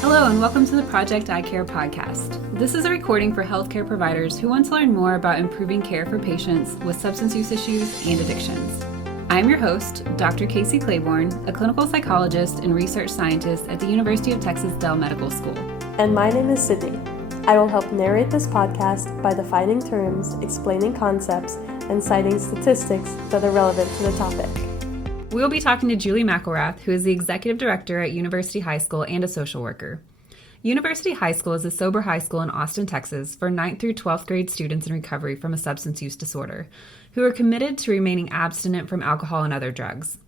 Hello and welcome to the Project iCare podcast. This is a recording for healthcare providers who want to learn more about improving care for patients with substance use issues and addictions. I'm your host, Dr. Casey Claiborne, a clinical psychologist and research scientist at the University of Texas Dell Medical School. And my name is Sydney. I will help narrate this podcast by defining terms, explaining concepts, and citing statistics that are relevant to the topic. We will be talking to Julie McElrath, who is the executive director at University High School and a social worker. University High School is a sober high school in Austin, Texas, for 9th through 12th grade students in recovery from a substance use disorder, who are committed to remaining abstinent from alcohol and other drugs.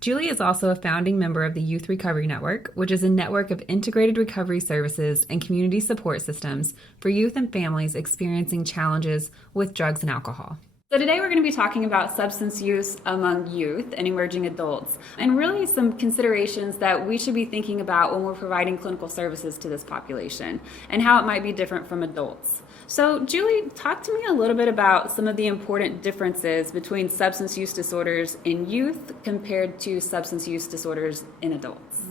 Julie is also a founding member of the Youth Recovery Network, which is a network of integrated recovery services and community support systems for youth and families experiencing challenges with drugs and alcohol. So today we're going to be talking about substance use among youth and emerging adults, and really some considerations that we should be thinking about when we're providing clinical services to this population, and how it might be different from adults. So Julie, talk to me a little bit about some of the important differences between substance use disorders in youth compared to substance use disorders in adults.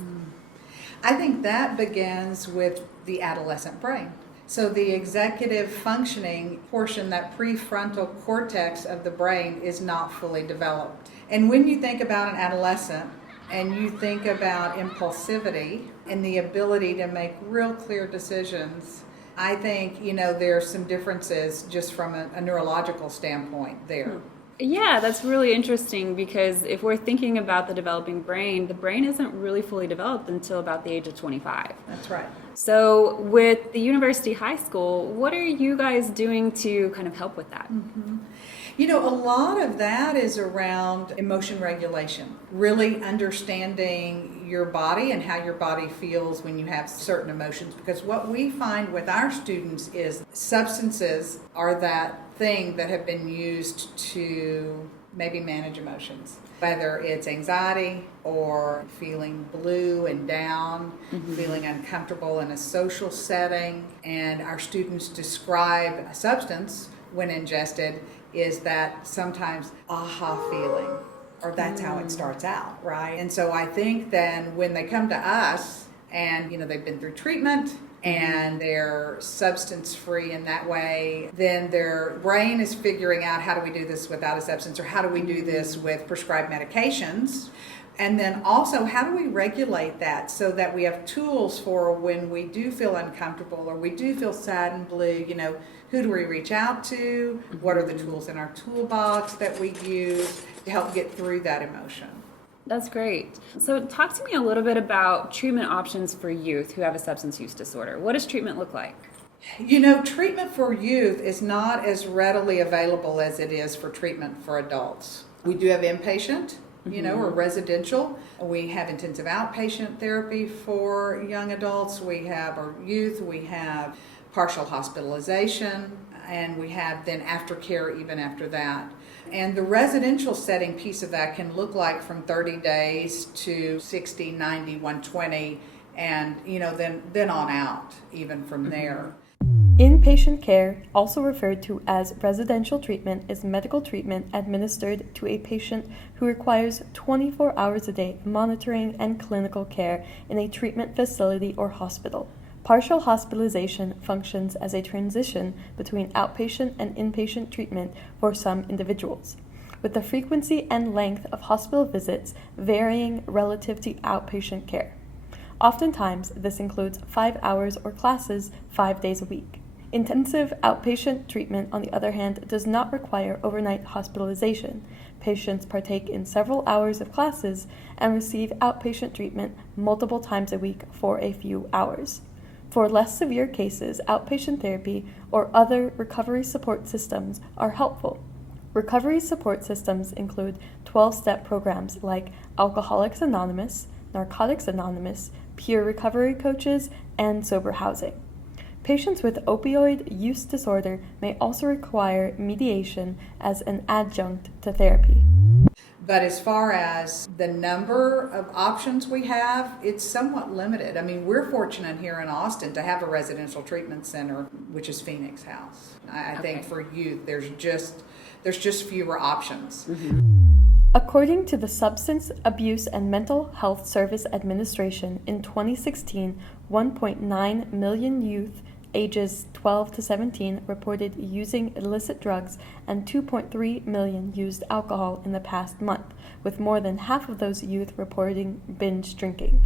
I think that begins with the adolescent brain. So the executive functioning portion, that prefrontal cortex of the brain, is not fully developed. And when you think about an adolescent and you think about impulsivity and the ability to make real clear decisions, I think, there are some differences just from a neurological standpoint there. Yeah, that's really interesting, because if we're thinking about the developing brain, the brain isn't really fully developed until about the age of 25. That's right. So with the University High School, what are you guys doing to kind of help with that? Mm-hmm. A lot of that is around emotion regulation, really understanding your body and how your body feels when you have certain emotions. Because what we find with our students is substances are that thing that have been used to maybe manage emotions, whether it's anxiety or feeling blue and down, feeling uncomfortable in a social setting. And our students describe a substance when ingested is that sometimes aha feeling, or that's how it starts out, right? And so I think then when they come to us and they've been through treatment and they're substance free in that way, then their brain is figuring out, how do we do this without a substance, or how do we do this with prescribed medications? And then also, how do we regulate that so that we have tools for when we do feel uncomfortable or we do feel sad and blue, who do we reach out to? What are the tools in our toolbox that we use to help get through that emotion? That's great. So talk to me a little bit about treatment options for youth who have a substance use disorder. What does treatment look like? Treatment for youth is not as readily available as it is for treatment for adults. We do have inpatient, or residential. We have intensive outpatient therapy for young adults. We have our youth. We have partial hospitalization, and we have then aftercare even after that. And the residential setting piece of that can look like from 30 days to 60, 90, 120, and then on out even from there. Inpatient care, also referred to as residential treatment, is medical treatment administered to a patient who requires 24 hours a day monitoring and clinical care in a treatment facility or hospital. Partial hospitalization functions as a transition between outpatient and inpatient treatment for some individuals, with the frequency and length of hospital visits varying relative to outpatient care. Oftentimes, this includes 5 hours or classes 5 days a week. Intensive outpatient treatment, on the other hand, does not require overnight hospitalization. Patients partake in several hours of classes and receive outpatient treatment multiple times a week for a few hours. For less severe cases, outpatient therapy or other recovery support systems are helpful. Recovery support systems include 12-step programs like Alcoholics Anonymous, Narcotics Anonymous, peer recovery coaches, and sober housing. Patients with opioid use disorder may also require mediation as an adjunct to therapy. But as far as the number of options we have, it's somewhat limited. I mean, we're fortunate here in Austin to have a residential treatment center, which is Phoenix House. I think for youth, there's just fewer options. According to the Substance Abuse and Mental Health Service Administration, in 2016, 1.9 million youth ages 12 to 17 reported using illicit drugs and 2.3 million used alcohol in the past month, with more than half of those youth reporting binge drinking.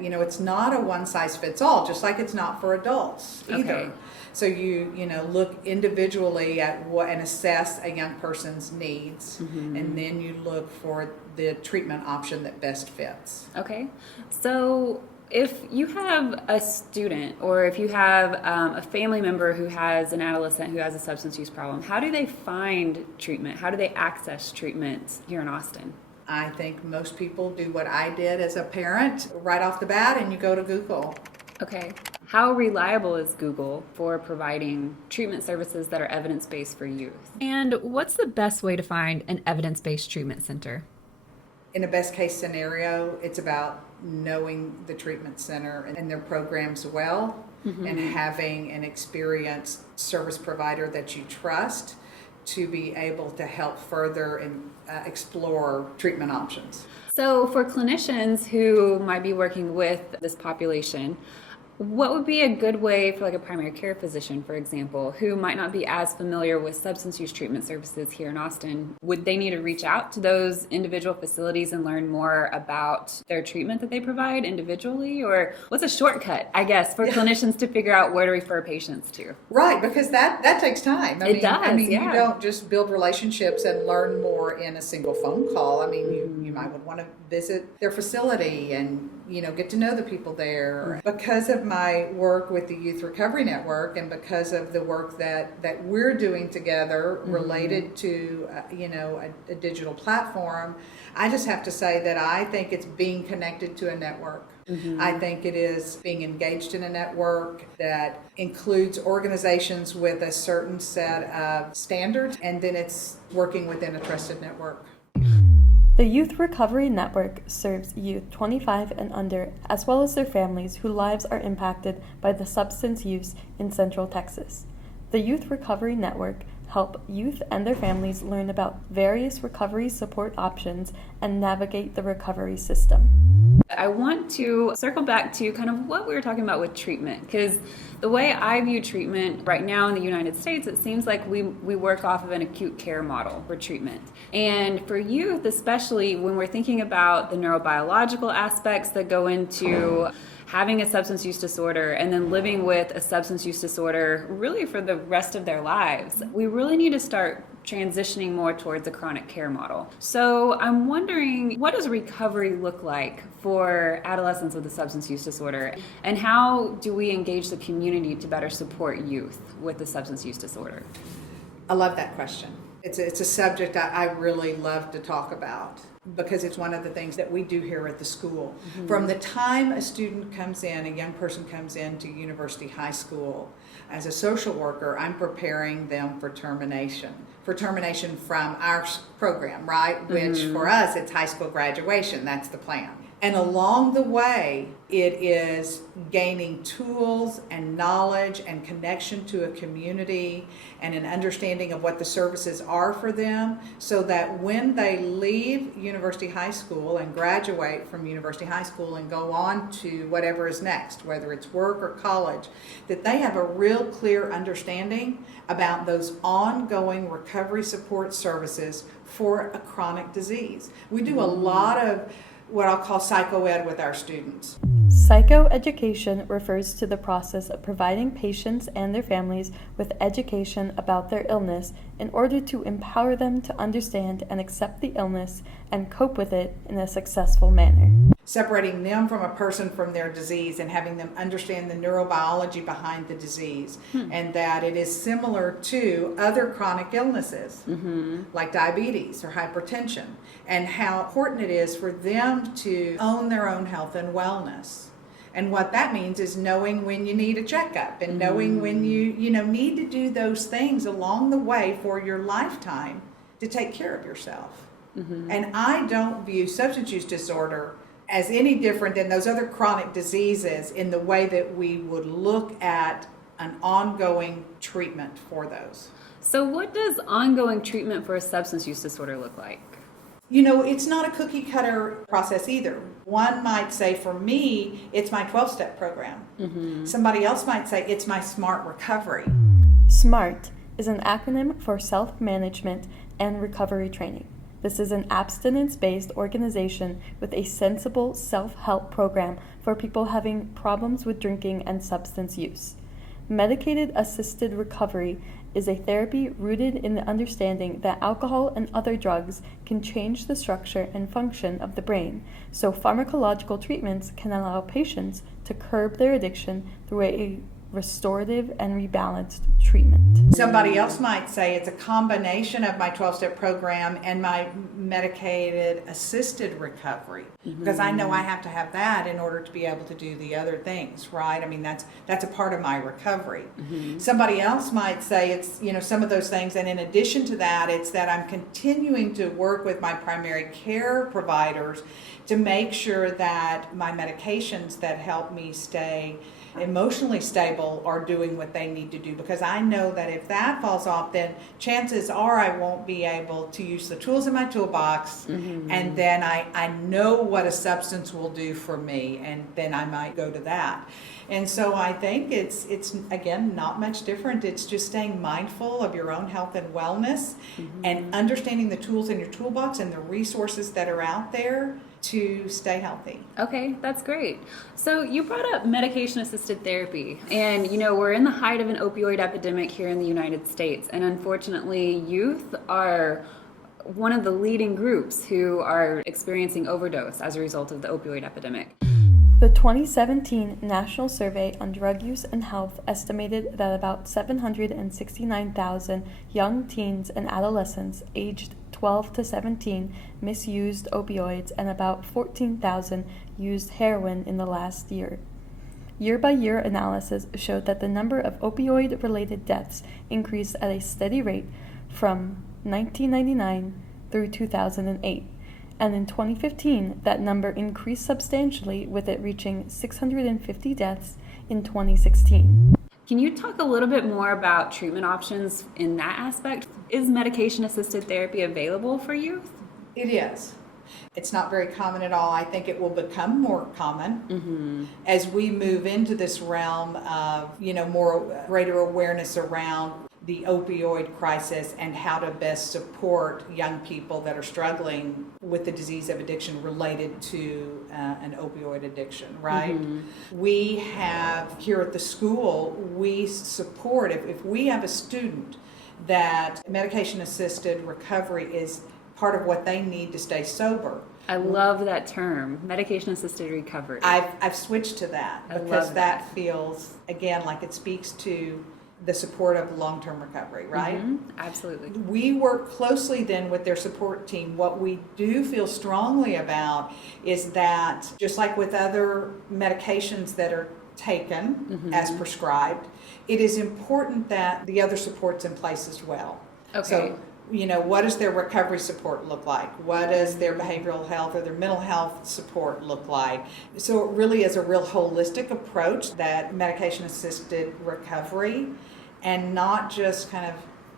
You know, it's not a one-size-fits-all, just like it's not for adults either. Okay. So you look individually at what and assess a young person's needs, and then you look for the treatment option that best fits. Okay. So if you have a student or if you have a family member who has an adolescent who has a substance use problem, how do they find treatment? How do they access treatment here in Austin? I think most people do what I did as a parent right off the bat, and you go to Google. Okay. How reliable is Google for providing treatment services that are evidence-based for youth? And what's the best way to find an evidence-based treatment center? In a best case scenario, it's about knowing the treatment center and their programs well, and having an experienced service provider that you trust to be able to help further and explore treatment options. So for clinicians who might be working with this population, what would be a good way for like a primary care physician, for example, who might not be as familiar with substance use treatment services here in Austin? Would they need to reach out to those individual facilities and learn more about their treatment that they provide individually? Or what's a shortcut, I guess, for clinicians to figure out where to refer patients to? Right, because that takes time. It does, yeah. You don't just build relationships and learn more in a single phone call. I mean, you might want to visit their facility and, get to know the people there. Because of my work with the Youth Recovery Network and because of the work that we're doing together related to, a digital platform, I just have to say that I think it's being connected to a network. I think it is being engaged in a network that includes organizations with a certain set of standards, and then it's working within a trusted network. The Youth Recovery Network serves youth 25 and under, as well as their families whose lives are impacted by the substance use in Central Texas. The Youth Recovery Network help youth and their families learn about various recovery support options and navigate the recovery system. I want to circle back to kind of what we were talking about with treatment, because the way I view treatment right now in the United States, it seems like we work off of an acute care model for treatment. And for youth, especially when we're thinking about the neurobiological aspects that go into having a substance use disorder and then living with a substance use disorder really for the rest of their lives, we really need to start transitioning more towards a chronic care model. So I'm wondering, what does recovery look like for adolescents with a substance use disorder? And how do we engage the community to better support youth with a substance use disorder? I love that question. It's a subject I really love to talk about because it's one of the things that we do here at the school. From the time a student comes in, a young person comes into University High School, as a social worker, I'm preparing them for termination from our program, right? Which for us, it's high school graduation. That's the plan. And along the way, it is gaining tools and knowledge and connection to a community and an understanding of what the services are for them so that when they leave University High School and graduate from University High School and go on to whatever is next, whether it's work or college, that they have a real clear understanding about those ongoing recovery support services for a chronic disease. We do a lot of what I'll call psychoed with our students. Psychoeducation refers to the process of providing patients and their families with education about their illness in order to empower them to understand and accept the illness and cope with it in a successful manner. Separating them from a person from their disease and having them understand the neurobiology behind the disease and that it is similar to other chronic illnesses like diabetes or hypertension, and how important it is for them to own their own health and wellness. And what that means is knowing when you need a checkup and knowing when you need to do those things along the way for your lifetime to take care of yourself. And I don't view substance use disorder as any different than those other chronic diseases in the way that we would look at an ongoing treatment for those. So what does ongoing treatment for a substance use disorder look like? It's not a cookie cutter process either. One might say, for me, it's my 12-step program. Somebody else might say, it's my SMART recovery. SMART is an acronym for self-management and recovery training. This is an abstinence-based organization with a sensible self-help program for people having problems with drinking and substance use. Medicated-assisted recovery is a therapy rooted in the understanding that alcohol and other drugs can change the structure and function of the brain, so pharmacological treatments can allow patients to curb their addiction through a restorative and rebalanced treatment. Somebody else might say it's a combination of my 12-step program and my medicated assisted recovery, because I know I have to have that in order to be able to do the other things, right? I mean, that's a part of my recovery. Somebody else might say it's, some of those things, and in addition to that, it's that I'm continuing to work with my primary care providers to make sure that my medications that help me stay emotionally stable are doing what they need to do, because I know that if that falls off, then chances are I won't be able to use the tools in my toolbox, and then I know what a substance will do for me, and then I might go to that. And so I think it's again not much different. It's just staying mindful of your own health and wellness, and understanding the tools in your toolbox and the resources that are out there to stay healthy. Okay, that's great. So you brought up medication-assisted therapy, and we're in the height of an opioid epidemic here in the United States, and unfortunately youth are one of the leading groups who are experiencing overdose as a result of the opioid epidemic. The 2017 National Survey on Drug Use and Health estimated that about 769,000 young teens and adolescents aged 12 to 17 misused opioids, and about 14,000 used heroin in the last year. Year-by-year analysis showed that the number of opioid-related deaths increased at a steady rate from 1999 through 2008. And in 2015, that number increased substantially, with it reaching 650 deaths in 2016. Can you talk a little bit more about treatment options in that aspect? Is medication-assisted therapy available for youth? It is. It's not very common at all. I think it will become more common as we move into this realm of, greater awareness around the opioid crisis and how to best support young people that are struggling with the disease of addiction related to an opioid addiction, right? We have here at the school, we support, if we have a student that medication-assisted recovery is part of what they need to stay sober. I love that term, medication-assisted recovery. I've switched to that because that feels, again, like it speaks to the support of long-term recovery, right? Absolutely. We work closely then with their support team. What we do feel strongly about is that, just like with other medications that are taken as prescribed, it is important that the other support's in place as well. Okay. So, what does their recovery support look like? What does their behavioral health or their mental health support look like? So it really is a real holistic approach, that medication-assisted recovery, and not just kind of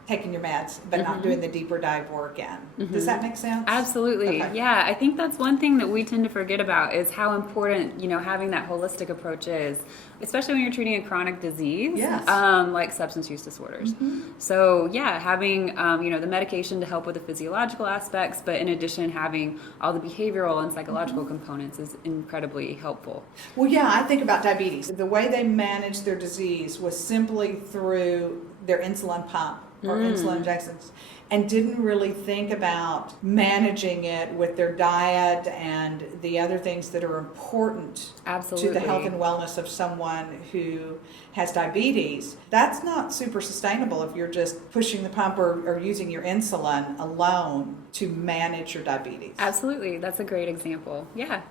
taking your meds, but not doing the deeper dive work in. Does that make sense? Absolutely. Okay. Yeah, I think that's one thing that we tend to forget about, is how important, having that holistic approach is, especially when you're treating a chronic disease, like substance use disorders. So yeah, having, the medication to help with the physiological aspects, but in addition, having all the behavioral and psychological components is incredibly helpful. Well, yeah, I think about diabetes. The way they managed their disease was simply through their insulin pump or insulin injections, and didn't really think about managing it with their diet and the other things that are important to the health and wellness of someone who has diabetes. That's not super sustainable if you're just pushing the pump or using your insulin alone to manage your diabetes. Absolutely. That's a great example. Yeah.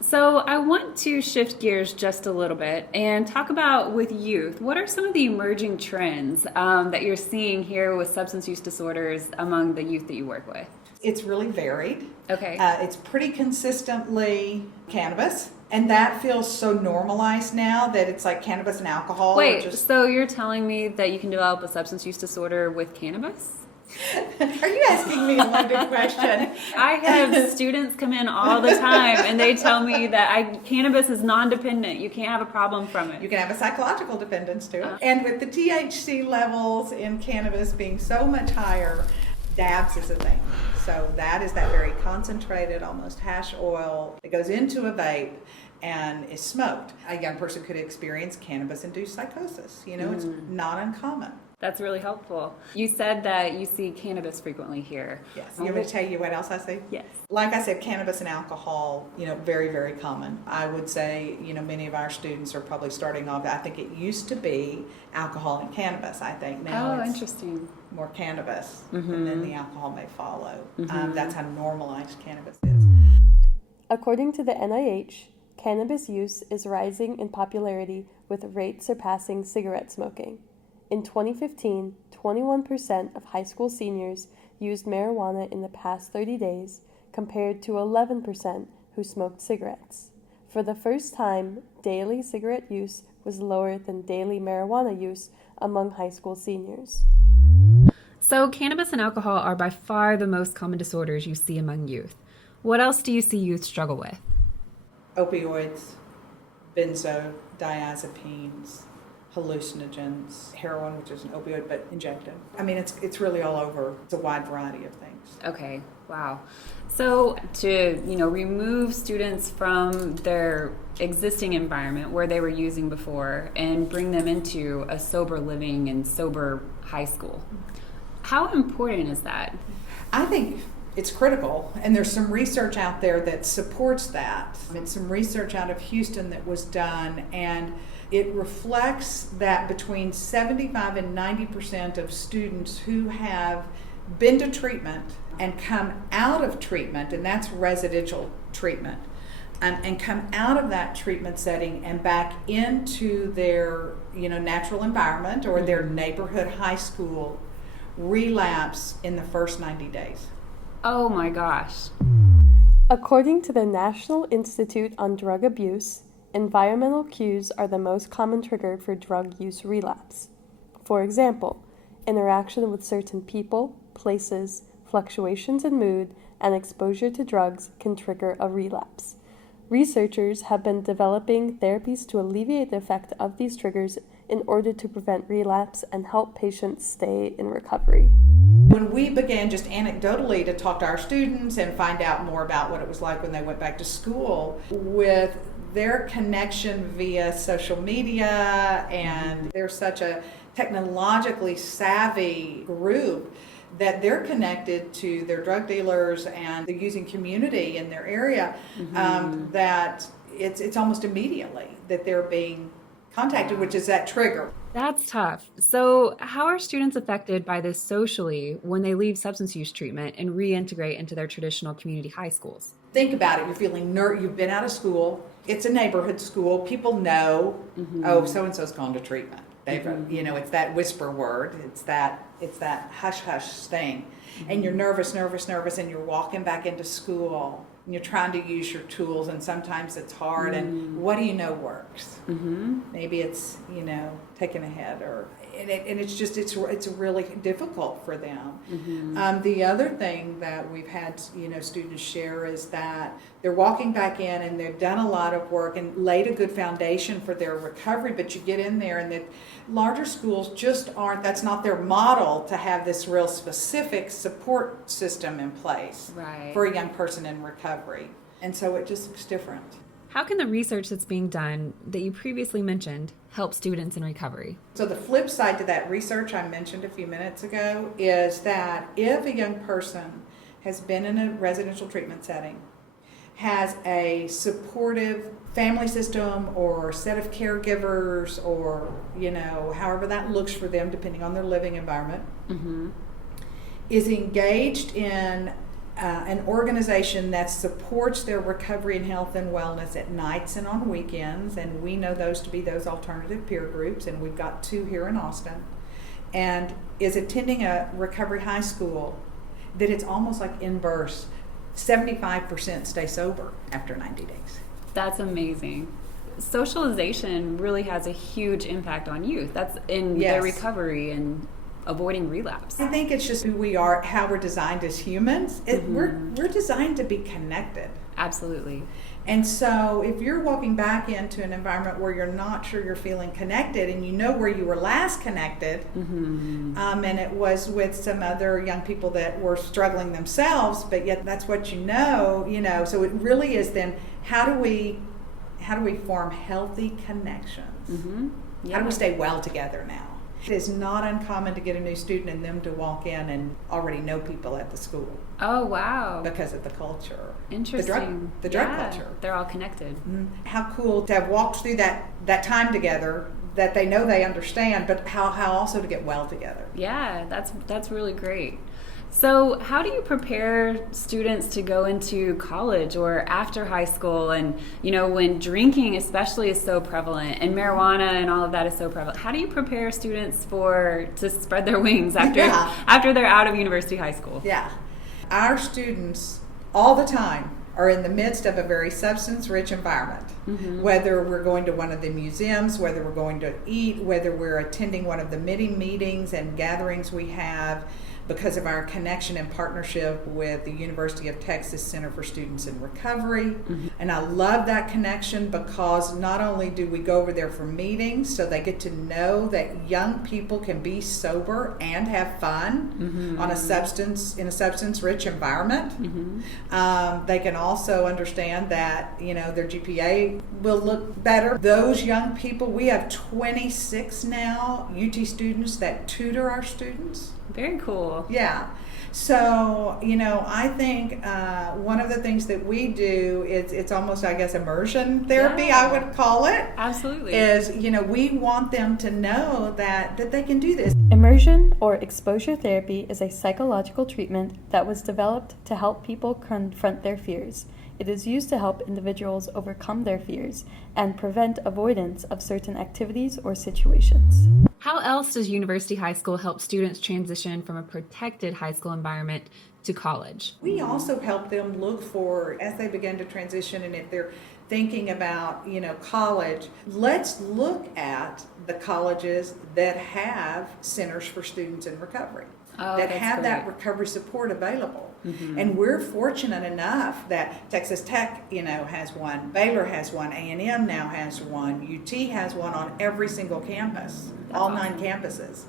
So I want to shift gears just a little bit and talk about, with youth, what are some of the emerging trends that you're seeing here with substance use disorders among the youth that you work with? It's really varied. Okay. It's pretty consistently cannabis. And that feels so normalized now that it's like cannabis and alcohol. Wait, so you're telling me that you can develop a substance use disorder with cannabis? Are you asking me a loaded question? I have students come in all the time and they tell me that cannabis is non-dependent. You can't have a problem from it. You can have a psychological dependence to it. And with the THC levels in cannabis being so much higher, dabs is a thing. So that is that very concentrated, almost hash oil that goes into a vape and is smoked. A young person could experience cannabis-induced psychosis. It's not uncommon. That's really helpful. You said that you see cannabis frequently here. Yes. You want me to tell you what else I see? Yes. Like I said, cannabis and alcohol, very, very common. I would say, many of our students are probably starting off, I think it used to be alcohol and cannabis. I think now it's interesting. more cannabis, Mm-hmm. and then the alcohol may follow. Mm-hmm. That's how normalized cannabis is. According to the NIH, cannabis use is rising in popularity with rates surpassing cigarette smoking. In 2015, 21% of high school seniors used marijuana in the past 30 days, compared to 11% who smoked cigarettes. For the first time, daily cigarette use was lower than daily marijuana use among high school seniors. So cannabis and alcohol are by far the most common disorders you see among youth. What else do you see youth struggle with? Opioids, benzodiazepines, hallucinogens, heroin, which is an opioid, but injected. I mean, it's really all over. It's a wide variety of things. Okay, wow. So to, remove students from their existing environment where they were using before and bring them into a sober living and sober high school, how important is that? I think it's critical, and there's some research out there that supports that. It's some research out of Houston that was done, and it reflects that between 75 and 90% of students who have been to treatment and come out of treatment, and that's residential treatment, and come out of that treatment setting and back into their natural environment or their neighborhood high school, relapse in the first 90 days. Oh my gosh. According to the National Institute on Drug Abuse, environmental cues are the most common trigger for drug use relapse. For example, interaction with certain people, places, fluctuations in mood, and exposure to drugs can trigger a relapse. Researchers have been developing therapies to alleviate the effect of these triggers in order to prevent relapse and help patients stay in recovery. When we began just anecdotally to talk to our students and find out more about what it was like when they went back to school, with their connection via social media, and they're such a technologically savvy group that they're connected to their drug dealers and the using community in their area, that it's almost immediately that they're being contacted, which is that trigger. That's tough. So how are students affected by this socially when they leave substance use treatment and reintegrate into their traditional community high schools? Think about it. You're feeling you've been out of school. It's a neighborhood school. People know, oh, so-and-so's gone to treatment. They've, it's that whisper word. It's that hush-hush thing. And you're nervous, and you're walking back into school, and you're trying to use your tools, and sometimes it's hard, and what do you know works? Maybe it's, taking a head, and it's really difficult for them. The other thing that we've had, students share is that they're walking back in and they've done a lot of work and laid a good foundation for their recovery, but you get in there and the larger schools just that's not their model to have this real specific support system in place for a young person in recovery. And so it just looks different. How can the research that's being done that you previously mentioned help students in recovery? So the flip side to that research I mentioned a few minutes ago is that if a young person has been in a residential treatment setting, has a supportive family system or set of caregivers, or however that looks for them depending on their living environment, is engaged in an organization that supports their recovery and health and wellness at nights and on weekends, and we know those to be those alternative peer groups, and we've got 2 here in Austin, and is attending a recovery high school, that it's almost like inverse. 75% stay sober after 90 days. That's amazing. Socialization really has a huge impact on youth. That's in their recovery and avoiding relapse? I think it's just who we are, how we're designed as humans. We're designed to be connected. Absolutely. And so if you're walking back into an environment where you're not sure you're feeling connected, and you know where you were last connected, and it was with some other young people that were struggling themselves, but yet that's what you know, so it really is then how do we form healthy connections? How do we stay well together now? It is not uncommon to get a new student and them to walk in and already know people at the school. Oh, wow. Because of the culture. Interesting. The drug culture. They're all connected. How cool to have walked through that time together, that they know they understand, but how also to get well together. Yeah, that's really great. So how do you prepare students to go into college or after high school? And, when drinking especially is so prevalent and marijuana and all of that is so prevalent, how do you prepare students to spread their wings after they're out of university high school? Yeah. Our students all the time are in the midst of a very substance-rich environment. Whether we're going to one of the museums, whether we're going to eat, whether we're attending one of the many meetings and gatherings we have, because of our connection and partnership with the University of Texas Center for Students in Recovery. And I love that connection because not only do we go over there for meetings so they get to know that young people can be sober and have fun in a substance-rich environment. They can also understand that their GPA will look better. Those young people, we have 26 now UT students that tutor our students. Very cool. Yeah. So, I think one of the things that we do is it's almost, I guess, immersion therapy, I would call it. Absolutely. Is, we want them to know that they can do this. Immersion or exposure therapy is a psychological treatment that was developed to help people confront their fears. It is used to help individuals overcome their fears and prevent avoidance of certain activities or situations. How else does University High School help students transition from a protected high school environment to college? We also help them look for, as they begin to transition, and if they're thinking about, college, let's look at the colleges that have centers for students in recovery, that have that recovery support available. And we're fortunate enough that Texas Tech, has one, Baylor has one, A&M now has one, UT has one on every single campus, all 9 campuses.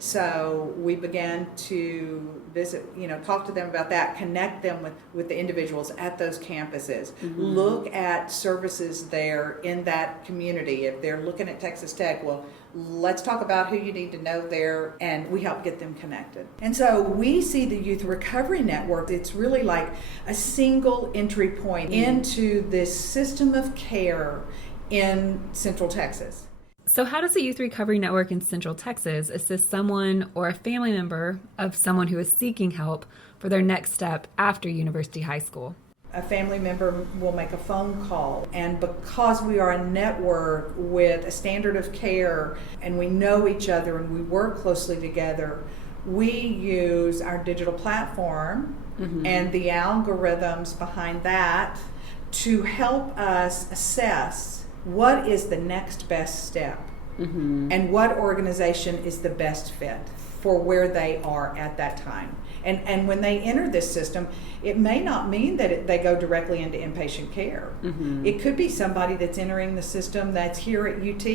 So we began to visit, talk to them about that, connect them with the individuals at those campuses, look at services there in that community. If they're looking at Texas Tech, well, let's talk about who you need to know there, and we help get them connected. And so we see the Youth Recovery Network, it's really like a single entry point into this system of care in Central Texas. So how does the Youth Recovery Network in Central Texas assist someone or a family member of someone who is seeking help for their next step after University High School? A family member will make a phone call, and because we are a network with a standard of care and we know each other and we work closely together, we use our digital platform and the algorithms behind that to help us assess what is the next best step and what organization is the best fit for where they are at that time. And when they enter this system, it may not mean that they go directly into inpatient care. It could be somebody that's entering the system that's here at UT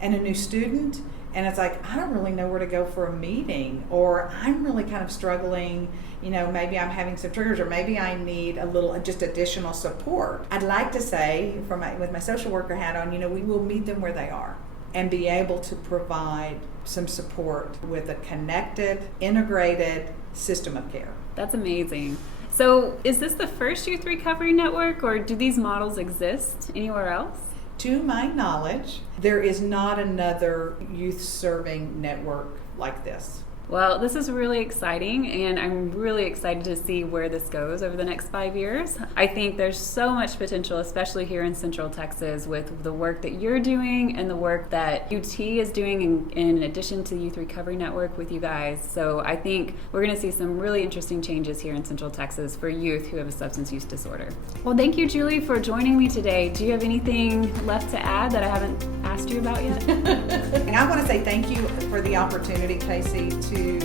and a new student, and it's like, I don't really know where to go for a meeting, or I'm really kind of struggling, maybe I'm having some triggers, or maybe I need a little just additional support. I'd like to say, with my social worker hat on, we will meet them where they are and be able to provide some support with a connected, integrated system of care. That's amazing. So is this the first Youth Recovery Network, or do these models exist anywhere else? To my knowledge, there is not another youth serving network like this. Well, this is really exciting, and I'm really excited to see where this goes over the next 5 years. I think there's so much potential, especially here in Central Texas, with the work that you're doing and the work that UT is doing in addition to the Youth Recovery Network with you guys. So I think we're going to see some really interesting changes here in Central Texas for youth who have a substance use disorder. Well, thank you, Julie, for joining me today. Do you have anything left to add that I haven't asked you about yet? And I want to say thank you for the opportunity, Casey, to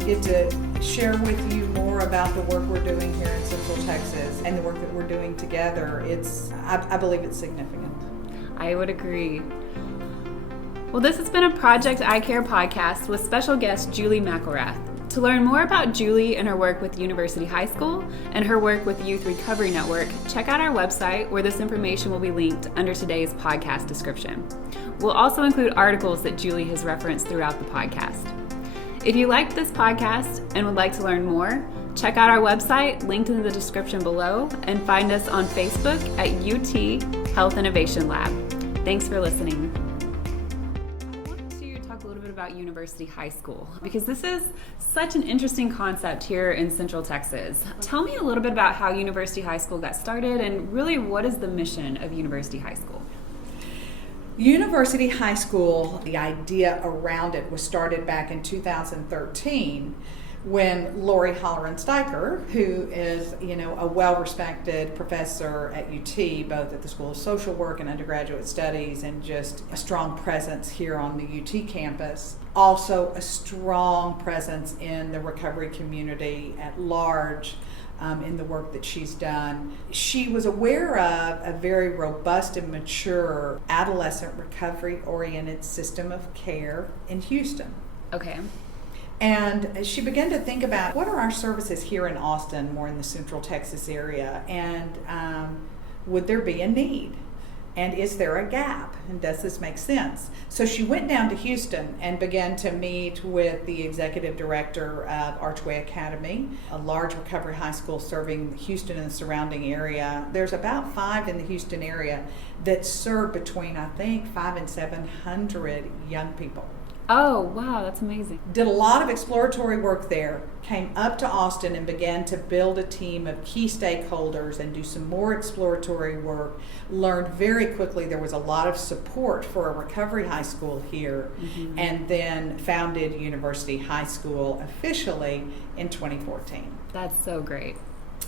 get to share with you more about the work we're doing here in Central Texas and the work that we're doing together. I believe it's significant. I would agree. Well, this has been a Project iCare podcast with special guest Julie McElrath. To learn more about Julie and her work with University High School and her work with the Youth Recovery Network, check out our website where this information will be linked under today's podcast description. We'll also include articles that Julie has referenced throughout the podcast. If you liked this podcast and would like to learn more, check out our website linked in the description below and find us on Facebook at UT Health Innovation Lab. Thanks for listening. About University High School, because this is such an interesting concept here in Central Texas. Tell me a little bit about how University High School got started and really what is the mission of University High School? University High School, the idea around it was started back in 2013 when Lori Halloran-Steiker, who is, a well-respected professor at UT, both at the School of Social Work and Undergraduate Studies, and just a strong presence here on the UT campus, also a strong presence in the recovery community at large, in the work that she's done. She was aware of a very robust and mature adolescent recovery-oriented system of care in Houston. Okay. And she began to think about what are our services here in Austin, more in the Central Texas area, and would there be a need? And is there a gap? And does this make sense? So she went down to Houston and began to meet with the executive director of Archway Academy, a large recovery high school serving Houston and the surrounding area. There's about 5 in the Houston area that serve between, I think, 500 and 700 young people. Oh, wow, that's amazing. Did a lot of exploratory work there, came up to Austin and began to build a team of key stakeholders and do some more exploratory work. Learned very quickly there was a lot of support for a recovery high school here, and then founded University High School officially in 2014. That's so great.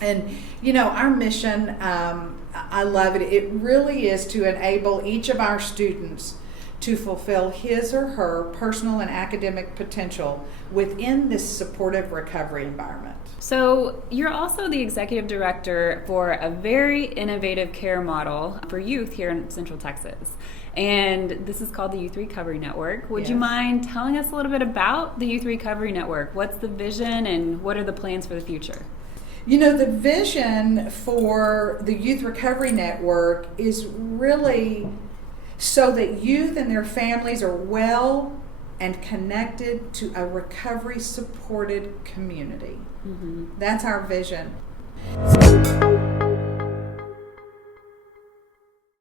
And, our mission, I love it. It really is to enable each of our students to fulfill his or her personal and academic potential within this supportive recovery environment. So you're also the executive director for a very innovative care model for youth here in Central Texas. And this is called the Youth Recovery Network. Would you mind telling us a little bit about the Youth Recovery Network? What's the vision and what are the plans for the future? The vision for the Youth Recovery Network is really so that youth and their families are well and connected to a recovery-supported community. That's our vision.